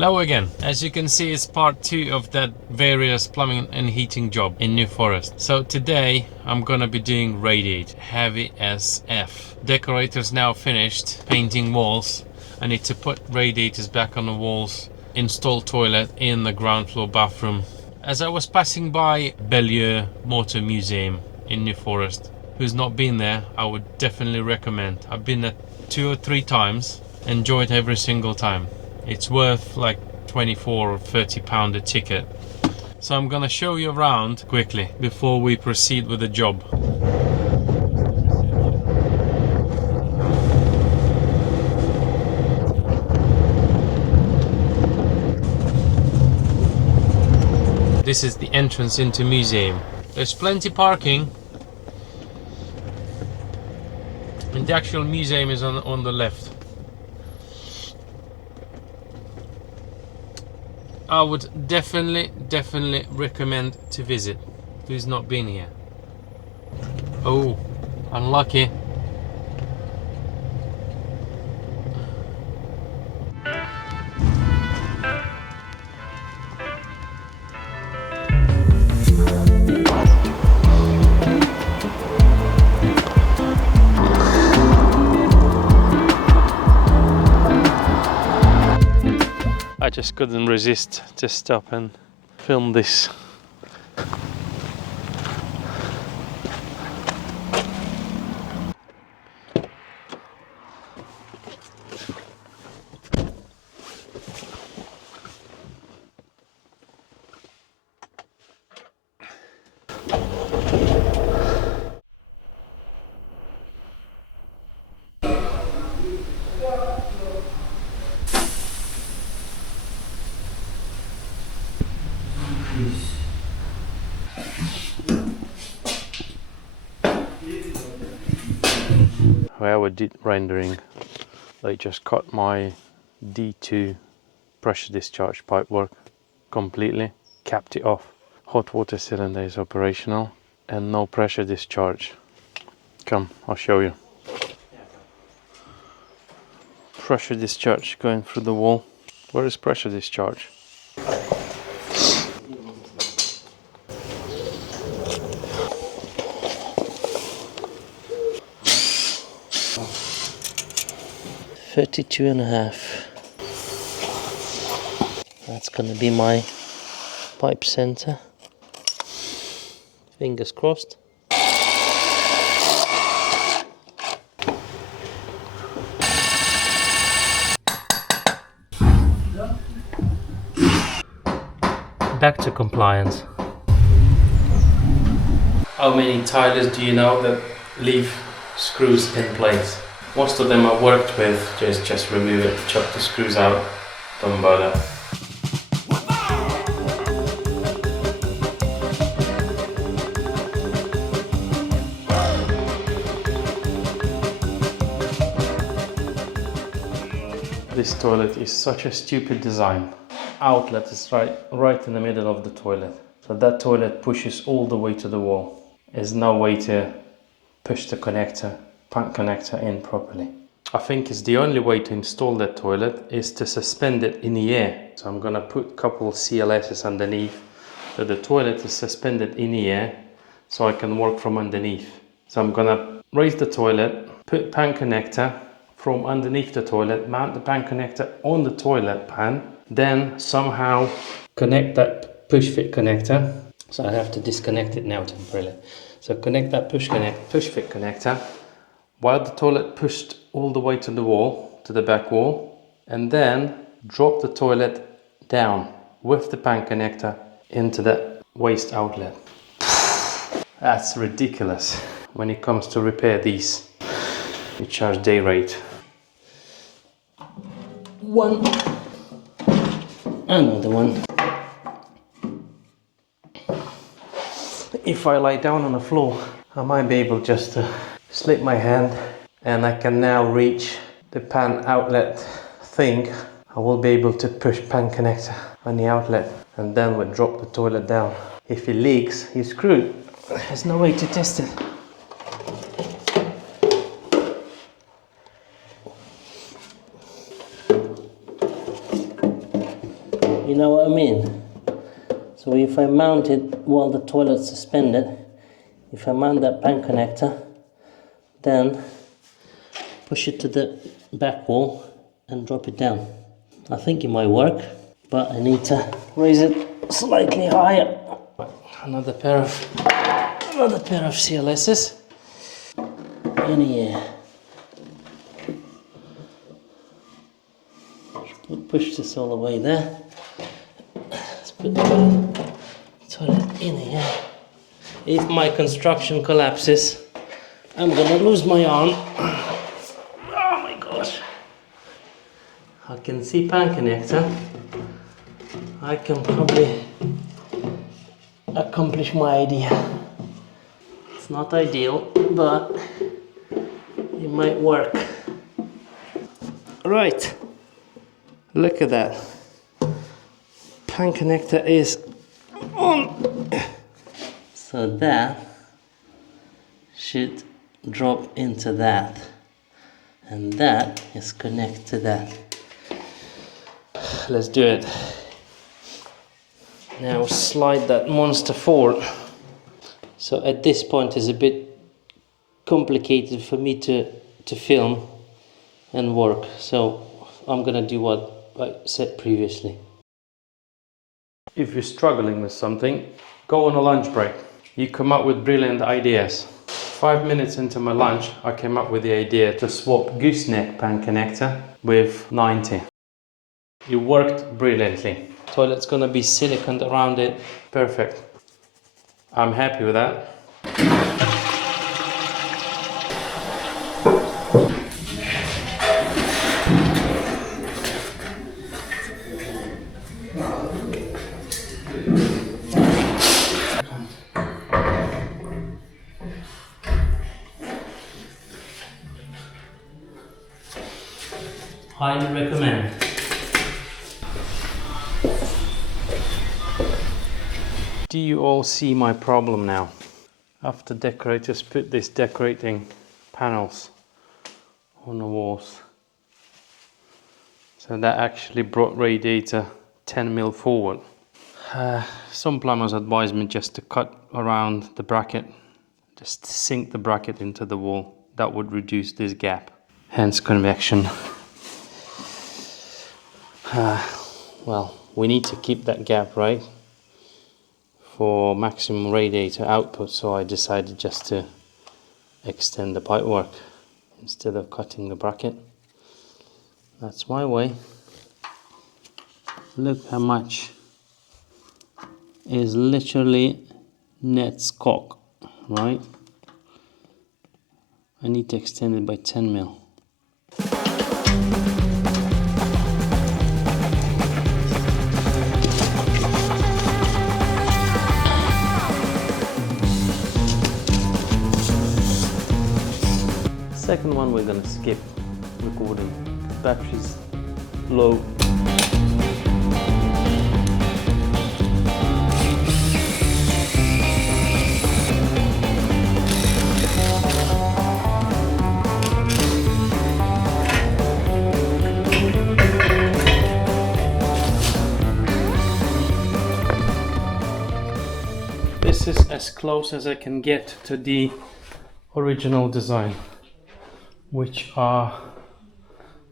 Hello again. As you can see, it's part 2 of that various plumbing and heating job in New Forest. So today I'm gonna be doing radiate, heavy as F. Decorators now finished painting walls. I need to put radiators back on the walls, install toilet in the ground floor bathroom. As I was passing by Beaulieu Motor Museum in New Forest, who's not been there, I would definitely recommend. I've been there 2 or 3 times, enjoyed every single time. It's worth like 24 or 30 pound a ticket. So I'm gonna show you around quickly before we proceed with the job. This is the entrance into museum. There's plenty parking. And the actual museum is on the left. I would definitely recommend to visit. Who's not been here? Oh, unlucky. I just couldn't resist to stop and film this. Where we did rendering, they just cut my D2 pressure discharge pipework completely, capped it off. Hot water cylinder is operational and no pressure discharge. Come, I'll show you. Pressure discharge going through the wall. Where is pressure discharge? $32.5. That's gonna be my pipe center. Fingers crossed. Back to compliance. How many tilers do you know that leave screws in place? Most of them I've worked with just remove it, chop the screws out, don't bother. This toilet is such a stupid design. Outlet is right in the middle of the toilet. So that toilet pushes all the way to the wall. There's no way to push the connector, pump connector in properly. I think it's the only way to install that toilet is to suspend it in the air. So I'm gonna put a couple CLSs underneath so the toilet is suspended in the air so I can work from underneath. So I'm gonna raise the toilet, put pan connector from underneath the toilet, mount the pan connector on the toilet pan, then somehow connect that push fit connector. So I have to disconnect it now temporarily. So connect that push fit connector while the toilet pushed all the way to the wall, to the back wall, and then drop the toilet down with the pan connector into the waste outlet. That's ridiculous. When it comes to repair these, you charge day rate. One, another one. If I lie down on the floor, I might be able just to slip my hand and I can now reach the pan outlet thing. I will be able to push pan connector on the outlet and then we'll drop the toilet down. If it leaks, you're screwed. There's no way to test it. You know what I mean? So if I mount it while the toilet's suspended, if I mount that pan connector, then push it to the back wall and drop it down. I think it might work, but I need to raise it slightly higher. Another pair of CLSs in here. Push this all the way there. Let's put the toilet in here. If my construction collapses, I'm gonna lose my arm. Oh my gosh. I can see pan connector. I can probably accomplish my idea. It's not ideal, but it might work. Right, look at that. Pan connector is on. So that should drop into that, and that is connected to that. Let's do it. Now slide that monster forward. So at this point it's a bit complicated for me to film and work, so I'm gonna do what I said previously. If you're struggling with something, go on a lunch break. You come up with brilliant ideas. 5 minutes into my lunch, I came up with the idea to swap gooseneck pan connector with 90. It worked brilliantly. Toilet's gonna be siliconed around it. Perfect. I'm happy with that. Highly recommend. Do you all see my problem now? After decorators put these decorating panels on the walls. So that actually brought radiator 10 mil forward. Some plumbers advise me just to cut around the bracket, just sink the bracket into the wall. That would reduce this gap, hence convection. Well, we need to keep that gap, right, for maximum radiator output, so I decided just to extend the pipework instead of cutting the bracket. That's my way. Look how much is literally net's cock, right? I need to extend it by 10 mil. Second one we're gonna skip recording. Battery's low. This is as close as I can get to the original design, which are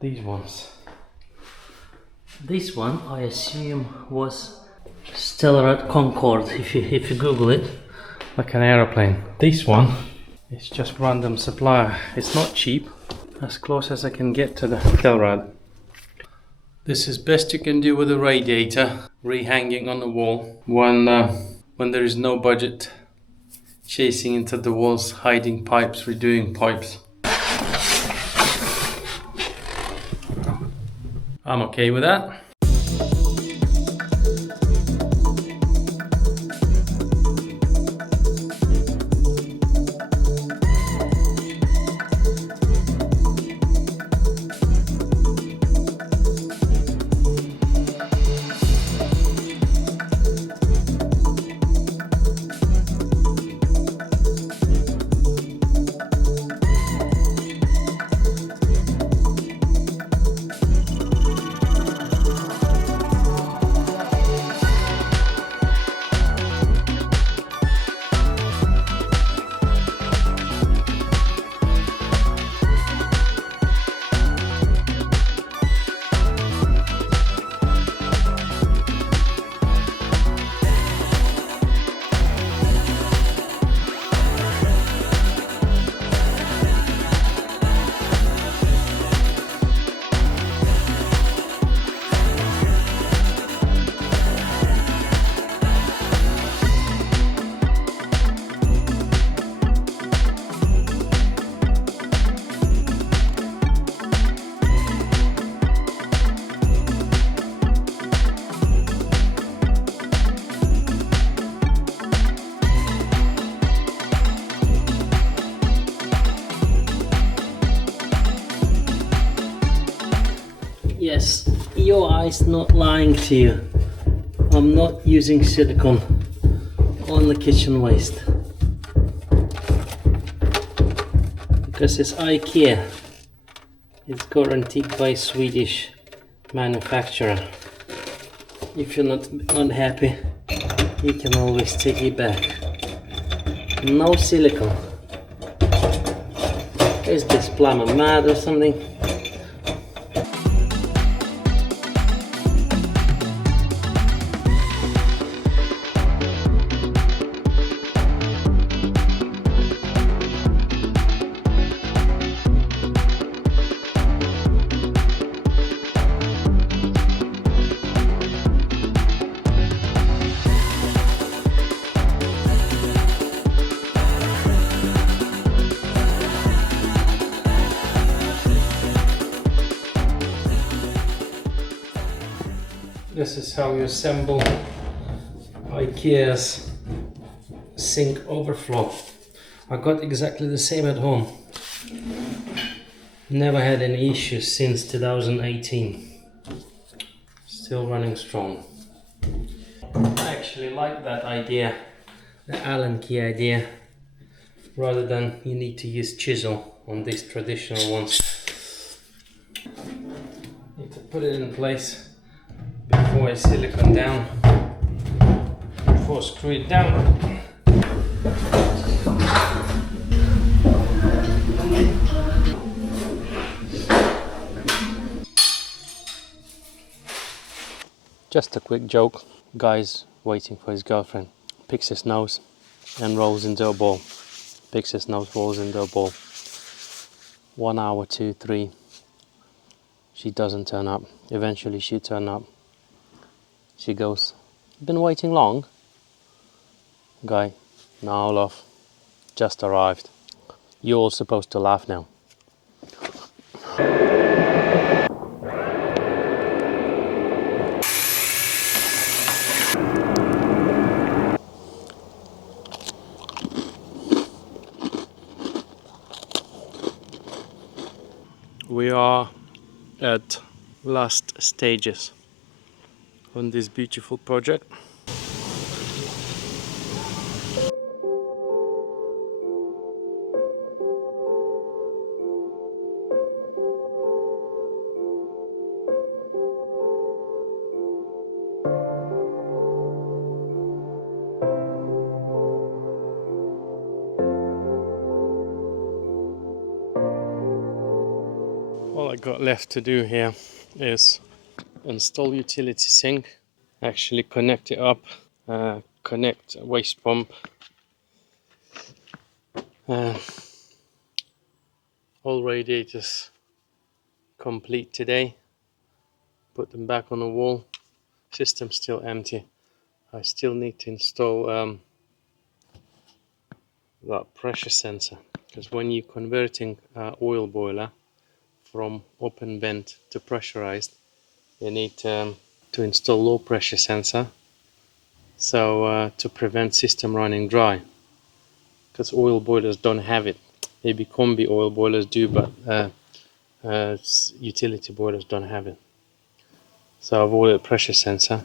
these ones. This one, I assume, was Stellarad Concorde, if you Google it. Like an aeroplane. This one is just random supplier. It's not cheap. As close as I can get to the Stellarad. This is best you can do with a radiator rehanging on the wall when there is no budget chasing into the walls, hiding pipes, redoing pipes. I'm okay with that. your eyes not lying to you. I'm not using silicone on the kitchen waste because it's IKEA. It's guaranteed by Swedish manufacturer. If you're not unhappy, you can always take it back. No silicone. Is this plumber mad or something? This is how you assemble IKEA's sink overflow. I got exactly the same at home. Never had any issues since 2018. Still running strong. I actually like that idea, the Allen key idea, rather than you need to use chisel on these traditional ones. Need to put it in place before I silicone down, before I screw it down. Just a quick joke. Guy's waiting for his girlfriend. Picks his nose and rolls into a ball. Picks his nose, rolls into a ball. 1 hour, 2, 3. She doesn't turn up. Eventually she turns up. She goes, "Been waiting long?" Guy, "No, love. Just arrived." You're all supposed to laugh now. We are at last stages on this beautiful project. All I got left to do here is install utility sink, actually connect it up, connect a waste pump, all radiators complete today, put them back on the wall. System still empty. I still need to install that pressure sensor, because when you're converting oil boiler from open vent to pressurized, you need to install low pressure sensor, so to prevent system running dry, because oil boilers don't have it. Maybe combi oil boilers do, but utility boilers don't have it. So I've ordered a pressure sensor,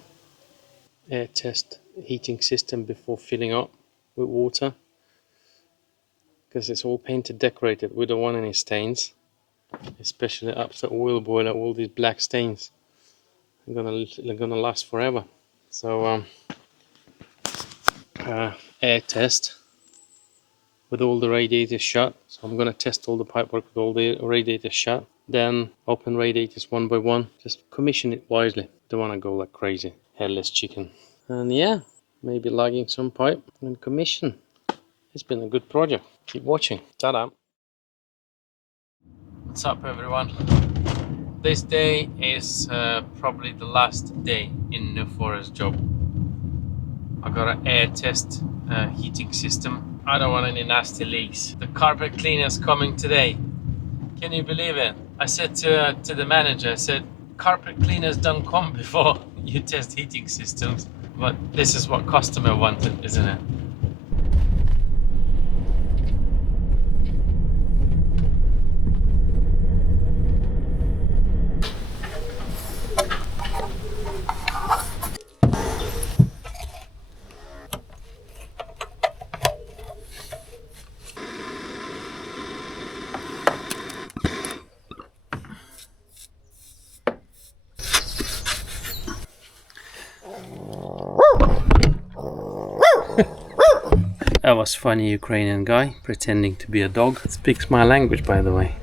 air test heating system before filling up with water, because it's all painted decorated. We don't want any stains, especially after oil boiler. All these black stains are gonna last forever. So air test with all the radiators shut. So I'm gonna test all the pipework with all the radiators shut, then open radiators one by one. Just commission it wisely. Don't want to go like crazy headless chicken. And yeah, maybe lugging some pipe and commission. It's been a good project. Keep watching. Ta-da! What's up, everyone? This day is probably the last day in New Forest job. I got an air test heating system. I don't want any nasty leaks. The carpet cleaner's coming today. Can you believe it? I said to the manager, I said, carpet cleaners don't come before you test heating systems. But this is what customer wanted, isn't it? That was funny Ukrainian guy pretending to be a dog. Speaks my language, by the way.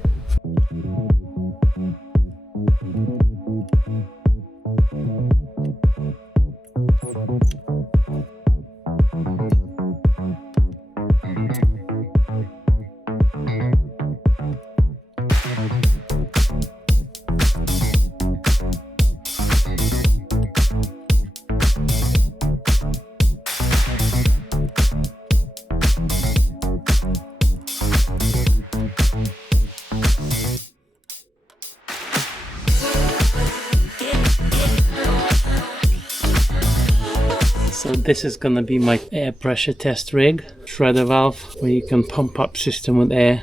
So this is gonna be my air pressure test rig. Shredder valve where you can pump up system with air,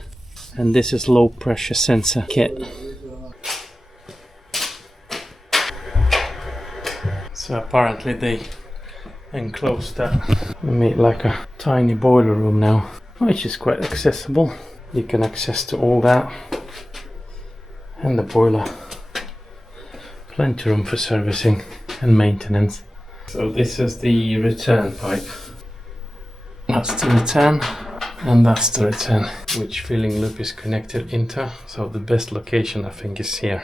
and this is low pressure sensor kit. So apparently they enclosed that and made like a tiny boiler room now, which is quite accessible. You can access to all that and the boiler. Plenty room for servicing and maintenance. So this is the return pipe. That's the return and that's the return, which filling loop is connected into. So the best location I think is here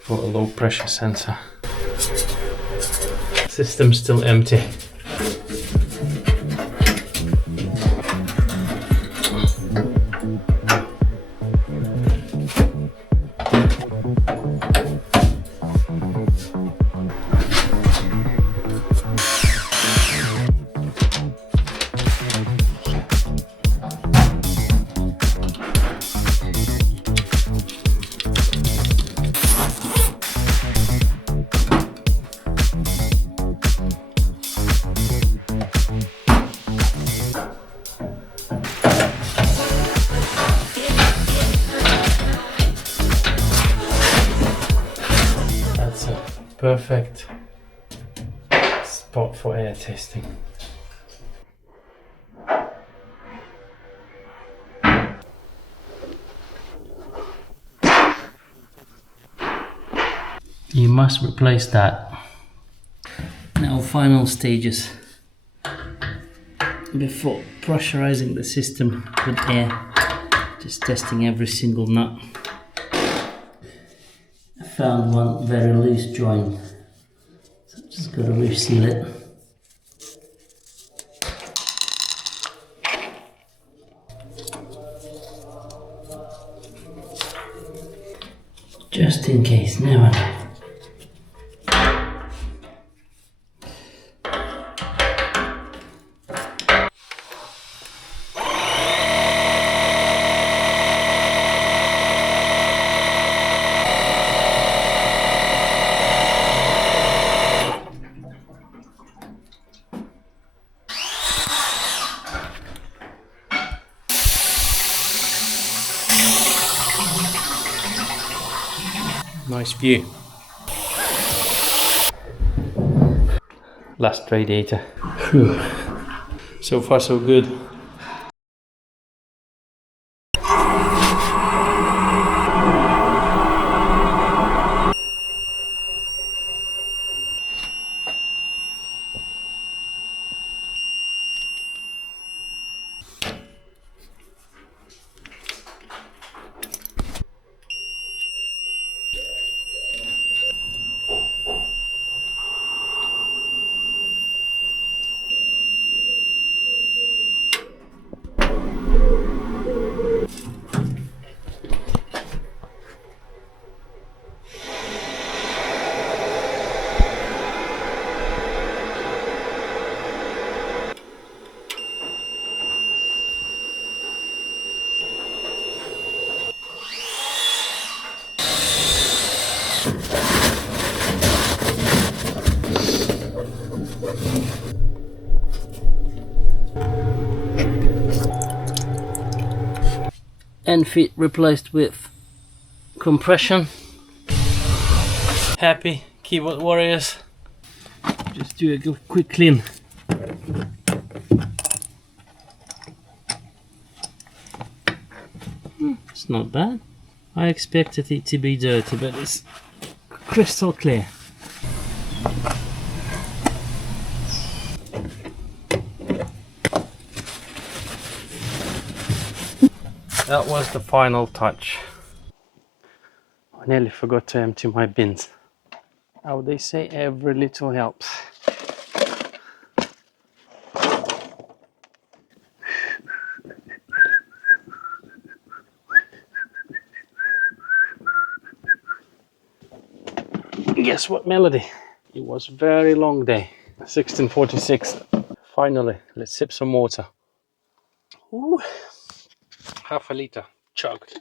for a low pressure sensor. System still empty. Perfect spot for air testing. You must replace that. Now final stages before pressurizing the system with air, just testing every single nut. Found one very loose joint, so just got to reseal it. Just in case, never know. Nice view. Last radiator. Whew. So far so good. End feet replaced with compression. Happy keyboard warriors. Just do a quick clean. It's not bad. I expected it to be dirty, but it's crystal clear. That was the final touch. I nearly forgot to empty my bins. How they say, every little helps. Guess what, Melody? It was a very long day. 16:46. Finally, let's sip some water. Ooh, half a liter chugged.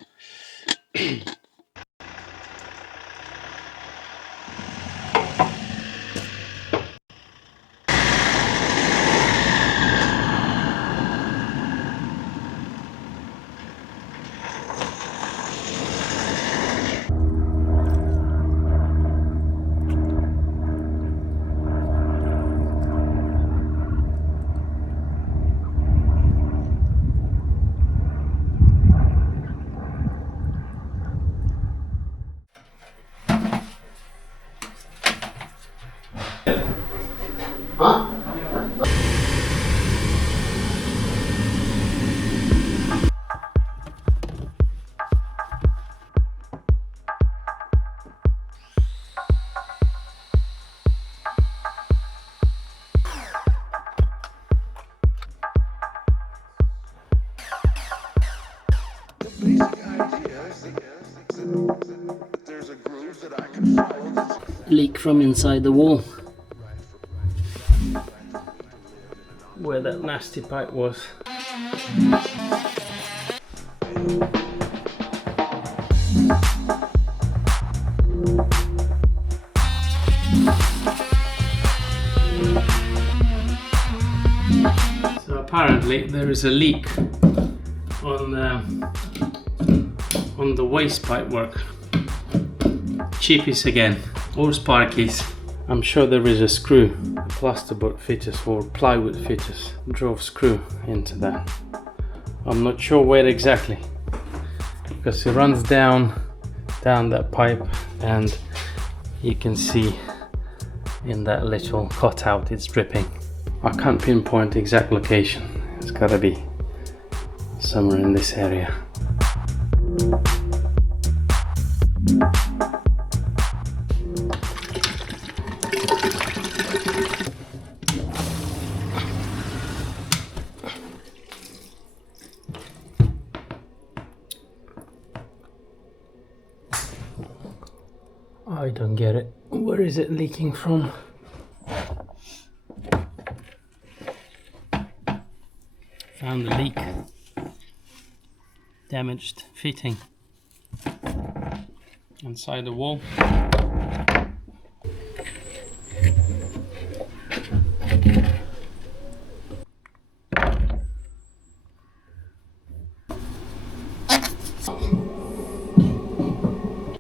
Leak from inside the wall. Where that nasty pipe was. So apparently there is a leak on the waste pipe work. Cheapies again, or Sparkies. I'm sure there is a screw, a plasterboard fitters or plywood fitters drove screw into that. I'm not sure where exactly, because it runs down that pipe, and you can see in that little cutout it's dripping. I can't pinpoint the exact location. It's gotta be somewhere in this area. I don't get it. Where is it leaking from? Found the leak. Damaged fitting inside the wall.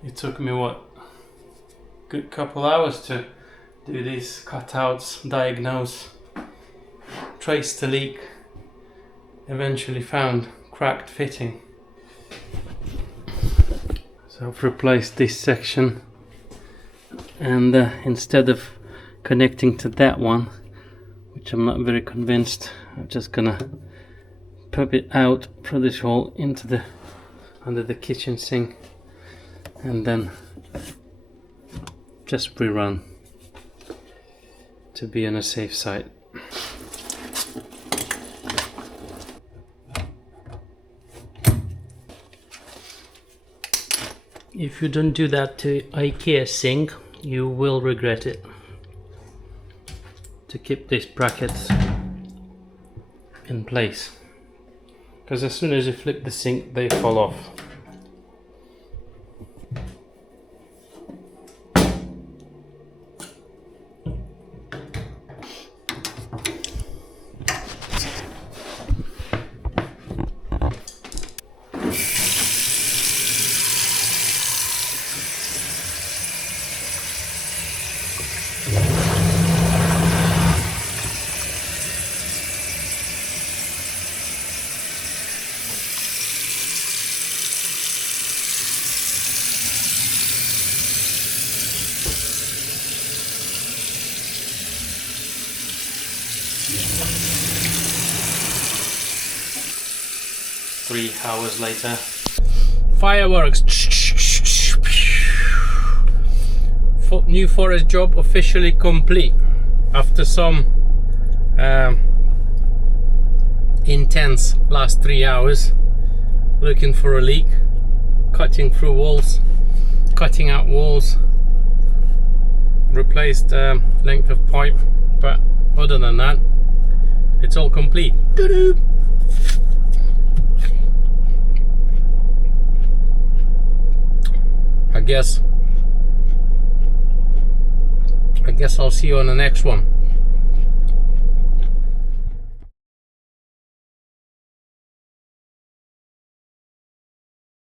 It took me what? Good couple hours to do these cutouts, diagnose, trace the leak, eventually found cracked fitting. So I've replaced this section, and instead of connecting to that one, which I'm not very convinced, I'm just gonna pop it out through this hole into under the kitchen sink, and then just rerun to be on a safe side. If you don't do that to IKEA sink, you will regret it. To keep these brackets in place, because as soon as you flip the sink, they fall off. 3 hours later. Fireworks! New Forest job officially complete after some intense last 3 hours looking for a leak, cutting through walls, cutting out walls, replaced length of pipe, but other than that it's all complete. Doo-doo. I guess I'll see you on the next one.